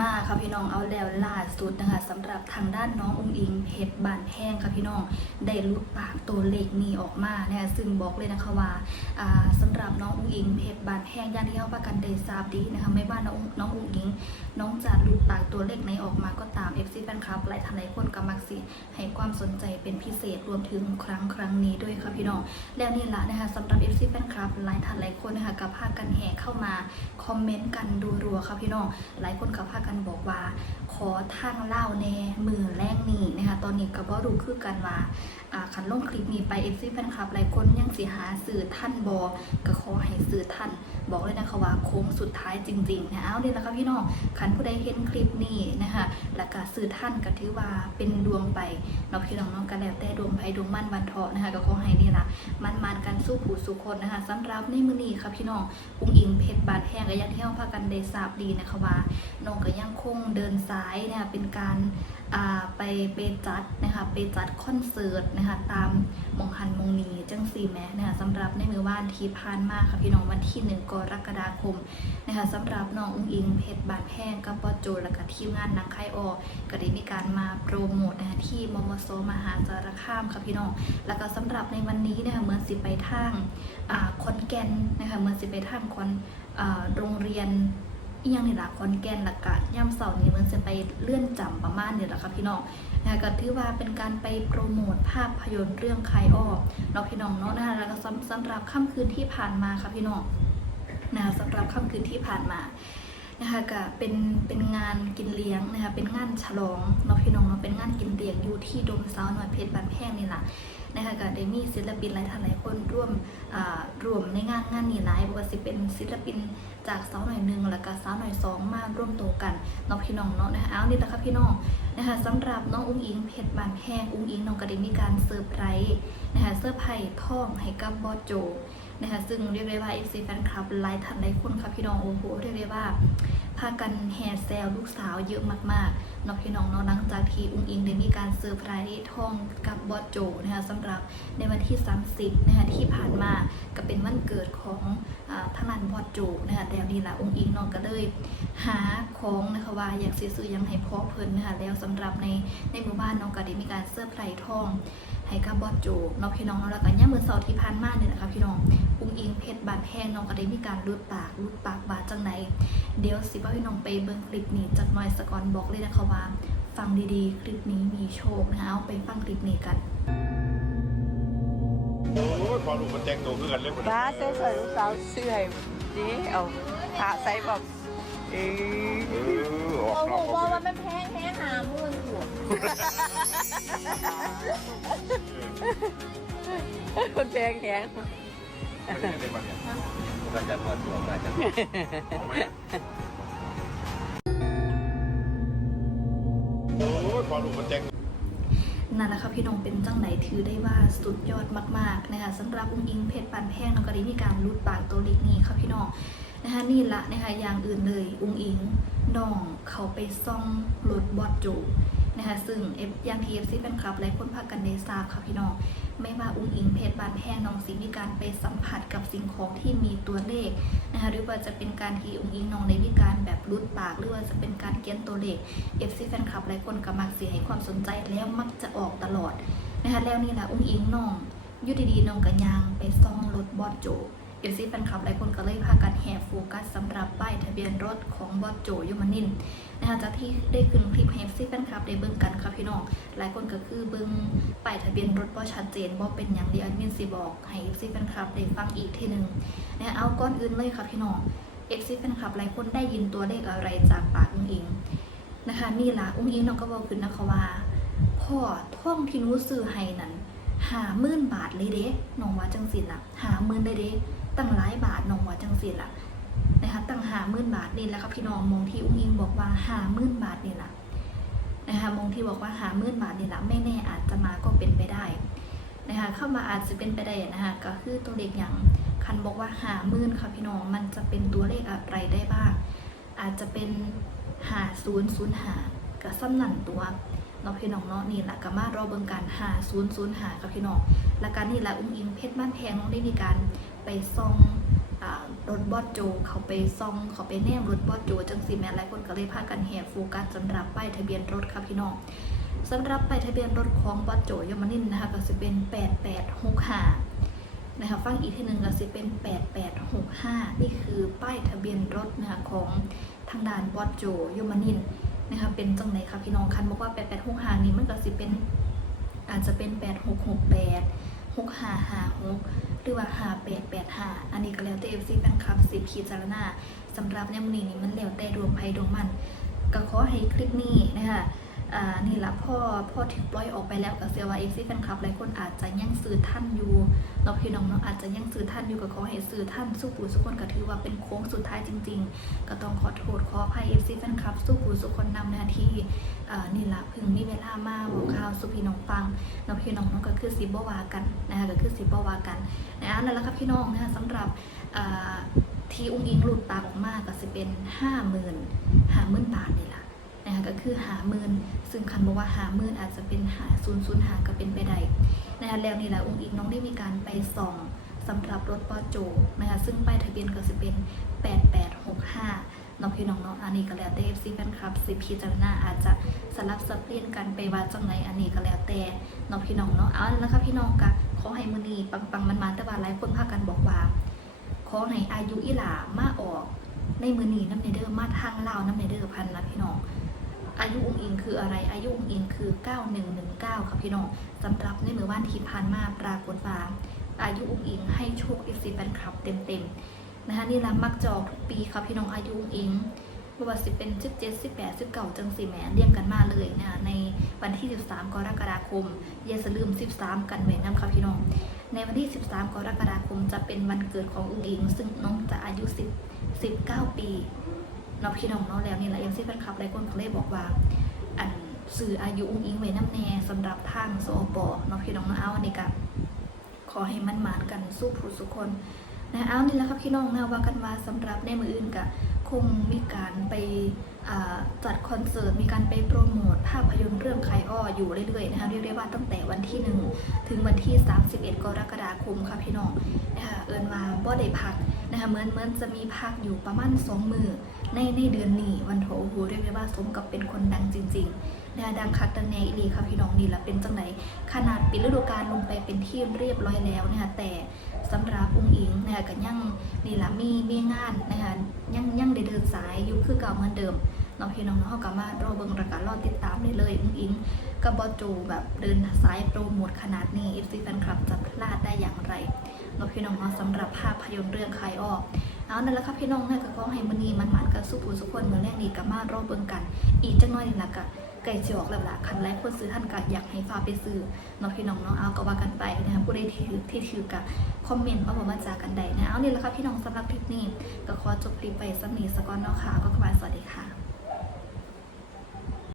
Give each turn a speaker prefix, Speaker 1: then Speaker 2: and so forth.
Speaker 1: มาค่ะพี่น้องเอาแล้วล่าสุดนะคะสำหรับทางด้านน้องอุ้งอิงเพชรบานแพงค่ะพี่น้องได้ลุดปากตัวเลขนี้ออกมาเนะคะซึ่งบอกเลยนะคะว่าอ่าสำหรับน้องอุ้งอิงเพชรบานแพงย่างที่เขาประกันได้ทราบดีนะคะไม่ว่าน้องน้องอุ้งอิง น้องจะลุดปากตัวเลขไหนออกมาก็ตาม FC แฟนคลับหลายท่านหลายคนก็มักสิให้ความสนใจเป็นพิเศษรวมถึงครั้งครั้งนี้ด้วยค่ะพี่น้องแล้วนี่แหละนะคะสำหรับ FC แฟนคลับหลายท่านหลายคนนะคะกับพากันแห่เข้ามาคอมเมนต์กันดูรัวค่ะพี่น้องหลายคนกับพากันบอกว่า ขอทางเล่าในมือแรกนี่นะคะตอนนี้ก็บ่รู้คือกันว่าขันลงคลิปนี้ไปเอฟซีแฟนคลับหลายคนยังสิหาสื่อท่านบอก็ขอให้สื่อท่าน บอกเลยนะคะว่าโค้งสุดท้ายจริงๆนะเอาเดี๋ยวนะคะพี่น้องขันผู้ใดเห็นคลิปนี้นะคะ แล้วก็สื่อท่านก็ถือว่าเป็นดวงไปเนาะพี่น้องเนาะก็แล้วแต่ดวงไผดวงมั่นวันเถาะนะคะก็ขอให้นี่ละมันมานกันสู้ผู้สู้คนนะคะสำหรับในมื้อนี้ค่ะพี่น้องอุ้งอิงเพชรบาดแห้งก็ยังเที่เฮาพากันได้ทราบดีนะคะว่าน้องก็ยังคงเดินสายนะคะเป็นการไปไปจัดนะคะไปจัดคอนเสิร์ตนะคะตามมงหันมงนีจังซีแม้นะคะสำหรับในมือว่านที่ผ่านมาค่ะพี่น้องวันที่หนึ่งกรกฎาคมนะคะสำหรับน้องอุ้งอิงเพชรบาดแห้งกับปอโจและก็ทีมงานนักค่ออก็ได้มีการมาโปรโมทนะคะที่มมโซมหาสารคามค่ะพี่น้อง แล้วก็สำหรับในวันนี้นะคะเหมือนสิไปทางอ่าคอนแกนนะคะเหมือนสิไปทางคอนโรงเรียนอีหยังนี่ละคอนแกนละก็ย่ำเสาร์นี้เหมือนจะไปเลื่อนจำประมาณนี้แหละค่ะพี่น้องนะก็ถือว่าเป็นการไปโปรโมทภาพยนตร์เรื่องคายอ้อเนาะพี่น้องเนาะนะคะแล้วก็สำหรับค่ำคืนที่ผ่านมาค่ะพี่น้องนะคะสำหรับค่ำคืนที่ผ่านมา นะคะก็เป็นเป็นงานกินเลี้ยงนะคะเป็นงานฉลองเนาะพี่น้องเนาะเป็นงานกินเลี้ยงอยู่ที่ดมสาหน่อยเพชรบานแพงนี่แหละนะคะก็ได้มีศิลปินหลายท่านหลายคนร่วมอ่ารวมในงานงานนี้หลายบ่ว่าสิเป็นศิลปินจากสาวหน่อยหนึ่งแล้วก็สาวหน่อยสองมาร่วมโตวกันเน้องพี่น้องเนาะนะคะเอานี่แหละค่ะพี่น้องนะคะสำหรับน้องอุ้งอิงเพชรบานแพงอุ้งอิงน้องก็ได้มีการเซอร์ไพรส์นะคะเซอร์ไพรส์ท่องให้กับบอสโจ นะคะซึ่งเรียกได้ว่า FC แฟนคลับหลายท่านหลายคนค่ะพี่น้องโอ้โหเรียกได้ว่าพากันแห่แซวลูกสาวเยอะมากๆนาะพี่น้องเนาะหลังจากที่อุ้งอิงได้มีการเซอร์ไพรส์ท่องกับบอสโจนะคะสำหรับในวันที่ 30นะคะที่ผ่านมาก็เป็นวันเกิดของอทางด้านบอสโจนะคะแล้วนี่ละอุ้งอิงเนาะก็เลยหาของนะคะว่าอยากสิซื้อยังให้พ่อเพิ่นนะคะแล้วสำหรับในในหมู่บ้านน้องก็ได้มีการเซอร์ไพรส์ท่อง ให้กับบอสโจเนาะพี่น้องเนาะแล้วก็ย่ามมือเสาร์ที่ผ่านมาเนี่ยนะคะพี่น้องอุ้งอิงเพชรบานแพงน้องก็ได้มีการรูดปากรูดปากบาดจังไหนเดี๋ยวสิว่าพี่น้องไปเบิ่งคลิปนี้จากหน่อยสกอนบอกเลยนะคะว่าฟังดีๆ คลิปนี้มีโชคนะคะเอาไปฟังคลิปนี้กัน
Speaker 2: โอ้ยพอลูกมันแต่งตัวคือกันเล่นหมด
Speaker 3: ป้าเต้สวยลูกสาวเสื่อยนี่เอาพระใส่แบบเอ
Speaker 2: เออออก
Speaker 4: เขา
Speaker 2: น
Speaker 4: บอกอกว่า
Speaker 2: เขา
Speaker 4: มันเป็นแพงแพงหาหมื่นอยู่
Speaker 3: อ คนแพงแข็ง
Speaker 2: ไม่ได้เด็กมาเนี่ย
Speaker 5: ก็จะเปิดตัวก็จะ
Speaker 2: โอ้ยพอลูกมันแต่ง
Speaker 1: นั่นแหละคะพี่น้องเป็นจังไหนถือได้ว่าสุดยอดมากๆนะคะสำหรับอุ้งอิงเพชรปันแพงน้องก็ได้มีการรูดปากตัวเล็กนี้ค่ะพี่น้องนะคะนี่ละนะคะอย่างอื่นเลยอุ้งอิงน้องเขาไปซ่องรถบอดโจ นะคะซึ่งเอฟย่างทีเอฟซีเป็นคลับหลายคนพากันได้ทราบค่ะพี่น้องไม่ว่าอุ้งอิงเพชรบานแพงน้องสิมีการไปสัมผัสกับสิ่งของที่มีตัวเลขนะคะหรือว่าจะเป็นการที่อุ้งอิงน้องได้มีการแบบรุดปาก หรือว่าจะเป็นการเขียนตัวเลข FC แฟนคลับหลายคนก็มักเสียให้ความสนใจแล้วมักจะออกตลอดนะคะแล้วนี่แหละอุ้งอิงน้องยุดีน้องกระยางไปซ่องรถบอสโจ FC แฟนคลับหลายคนก็เลยพากันแห่โฟกัสสำหรับป้ายทะเบียนรถของบอสโจยูมานินนะคะจากที่ได้ขึ้นคลิปให้ FC แฟนคลับได้เบิ่งกันค่ะพี่น้องหลายคนก็คือเบิ่งป้ายทะเบียนรถบ่ชัดเจนบ่เป็นอย่างที่แอดมินสิบอกให้ FC แฟนคลับได้ฟังอีกทีหนึ่งนะคะเอาก่อนอื่นเลยค่ะพี่น้อง FC แฟนคลับหลายคนได้ยินตัวเลขอะไรจากปากอุ้งอิงนะคะนี่ล่ะอุ้งอิงน้องก็บอกขึ้นนะคะว่าพ่อท่องที่นู้ซื้อให้นั้น หาหมื่นบาทเลยเด้น้องว่าจังสิล่ะหาหมื่นเลยเด้ตั้งหลายบาทน้องว่าจังสิล่ะนะคะตั้งหาหมื่นบาทนี่แหละครับพี่น้องมองที่อุ้งอิงบอกว่าหาหมื่นบาทนี่ล่ะนะคะมองที่บอกว่าหาหมื่นบาทนี่ล่ะไม่แน่อาจจะมาก็เป็นไปได้นะคะเข้ามาอาจจะเป็นไปได้นะคะก็คือตัวเลขอย่างคันบอกว่าหาหมื่นค่ะพี่น้องมันจะเป็นตัวเลขอะไรได้บ้าง อาจจะเป็นหาศูนย์ศูนย์หากับซ้ำหนั่นตัว เนาะพี่น้องเนาะนี่แหละก็มารอเบิ่งการหาศูนย์ศูนย์หากับพี่น้องและการนี่แหละอุ้งอิงเพชรบ้านแพงน้องได้มีการไปซ่องรถบอสโจเขาไปซ่องเขาไปแนมรถบอสโจจังสีแม่หลายคนก็เลยพากันแห่โฟกัสสำหรับป้ายทะเบียนรถค่ะพี่น้องสำหรับป้ายทะเบียนรถของบอสโจยมนินนะคะก็จะเป็น 8865นะคะฟังอีกทีหนึ่งก็จะเป็น 8865 นี่คือป้ายทะเบียนรถนะคะของทางด่านบอสโจยมนิน นะคะเป็นจังไหนคะพี่น้องคันบอกว่า8865นี้มันก็สิเป็นอาจจะเป็น8668 6556หรือว่า5885อันนี้ก็แล้วแต่ FC แฟนคลับสิพิจารณาสำหรับในวนี้นี่มันแล้วแต่ดวงไพ่ดวงมัน ก็ขอให้คลิปนี้นะคะ อ่านี่ละพ่อพ่อถึงปล่อยออกไปแล้วกับเซียว่า FC แฟนคลับหลายคนอาจจะยังซื้อท่านอยู่เราพี่น้องเนาะอาจจะยังซื้อท่านอยู่ก็ขอให้ซื้อท่านสู้ปู่สุคนก็ถือว่าเป็นโค้งสุดท้ายจริง ๆ ก็ต้องขอโทษขออภัย FC แฟนคลับสู้ปู่สุคนนำหน้าที่อ่านี่ละพิ่งมีเวลามาบอกข่าวสู่พี่น้องฟังเราพี่น้องน้องก็คือสิบวากันนะคะก็คือสิบวากันนะคะนั่นแหละครับพี่น้องนะคะสำหรับอ่าที่อุ้งอิงหลุดปากออกมาก็จะเป็นห้าหมื่นห้าหมื่นบาทนี่แหละ นะคะก็คือหาหมื่นซึ่งคันบอกว่าหาหมื่นอาจจะเป็นหาศูนย์ศูนย์หาก็เป็นไปได้นะคะแล้วนี่แหละอุ้งอิงน้องได้มีการไปส่องสำหรับรถปอโจนะคะซึ่งป้ายทะเบียนก็จะเป็น 8865น้องพี่น้องเนาะอันนี้ก็แล้วแต่ FC แฟนคลับสิพิจารณาอาจจะสลับสับเปลี่ยนกันไปว่าจังไหนอันนี้ก็แล้วแต่น้องพี่น้องเนาะเอาแล้วค่ะพี่น้องกะขอให้มือนีปังปังๆมันมาแต่ว่าหลายคนพากันบอกว่าขอให้อายุอีหลามาออกในมือนีน้ำเนเดอร์มาทางเล่าน้ำเนเดอร์พันนะพี่น้อง อายุองค์อิงคืออะไรอายุองค์อิงคือ 9119 ค่ะพี่น้องสำหรับในมือว่านที่ผ่านมาปรากฏว่าอายุองค์อิงให้โชค FC แฟนคลับเต็มๆนะคะนี่ละมักจอกทุกปีค่ะพี่น้องอายุองค์อิงไม่ว่าสิเป็น17 18 19จังสี่แหมเรียงกันมาเลยนะในวันที่ 13 กรกฎาคมอย่าลืม 13 กันไว้นำค่ะพี่น้อง ในวันที่ 13 กรกฎาคมจะเป็นวันเกิดของอุ้งอิง ซึ่งน้องจะอายุ 10 19 ปี นาะพี่น้องเนาะแล้วนี่แหละเอ็มซีแฟนคลับหลายคนเขาเลยบอกว่า อันสื่ออายุอุ้งอิงไว้น้ำแน่สำหรับทางโซปอเนาะพี่น้องเนาะเอาอันนี้กับขอให้มันหมานกันสู้ผู้สุคนนะเอานี่แหละครับพี่น้องนะว่ากันว่าสำหรับในมืออื่นกะคงมีการไป จัดคอนเสิร์ตมีการไปโปรโมทภาพยนตร์เรื่องไคอ้ออยู่เรื่อยๆนะคะเรียกได้ว่าตั้งแต่วันที่ 1 ถึงวันที่ 31 กรกฎาคมค่ะพี่น้องนะคะเอินมาบ่ได้พักนะคะเหมือนเหมือนจะมีพักอยู่ประมาณ2มือในในเดือนนี้วันโถโอ้โหเรียกได้ว่าสมกับเป็นคนดังจริงๆนะคะดังคักดังแนอีลีค่ะพี่น้องนี่แหละเป็นจังไหนขนาดปิดฤดูกาลลงไปเป็นที่เรียบร้อยแล้วนะคะแต่ สำหรับอุ้งอิงนะคะก็ยังนี่ละมีมีงานนะคะยังยังได้เดินสายอยู่คือเก่าเหมือนเดิมน้องพี่น้องเนาะก็มารอเบิ่งรายการรอติดตามได้เลยอุ้งอิงกับบอจูแบบเดินสายโปรโมทขนาดนี้ FC แฟนคลับจะพลาดได้อย่างไรน้องพี่น้องเนาะสำหรับภาพยนตร์เรื่องใครออกเอานั่นแหละครับพี่น้องเนะก็ขอให้มันนี้มันหมันกันสู้ผู้สุคนเมื่อแรกนี้กับมารอเบิ่งกัน อีกจังน้อยนี่ละก็ ไก่จออกแล้วล่ะคันแรกคนซื้อท่านก็อยากให้ฟ้าไปซื้อน้องพี่น้องน้องเอาก็ว่ากันไปนะคะผู้ใดที่ถือที่ถือกะคอมเมนต์ว่าบอกมาจากกันใดนะเอาเนี่แหละค่ะพี่น้องสำหรับคลิปนี้ก็ขอจบคลิปไปสักนิดสักก่อนเนาะค่ะก็ขอสวัสดีค่ะ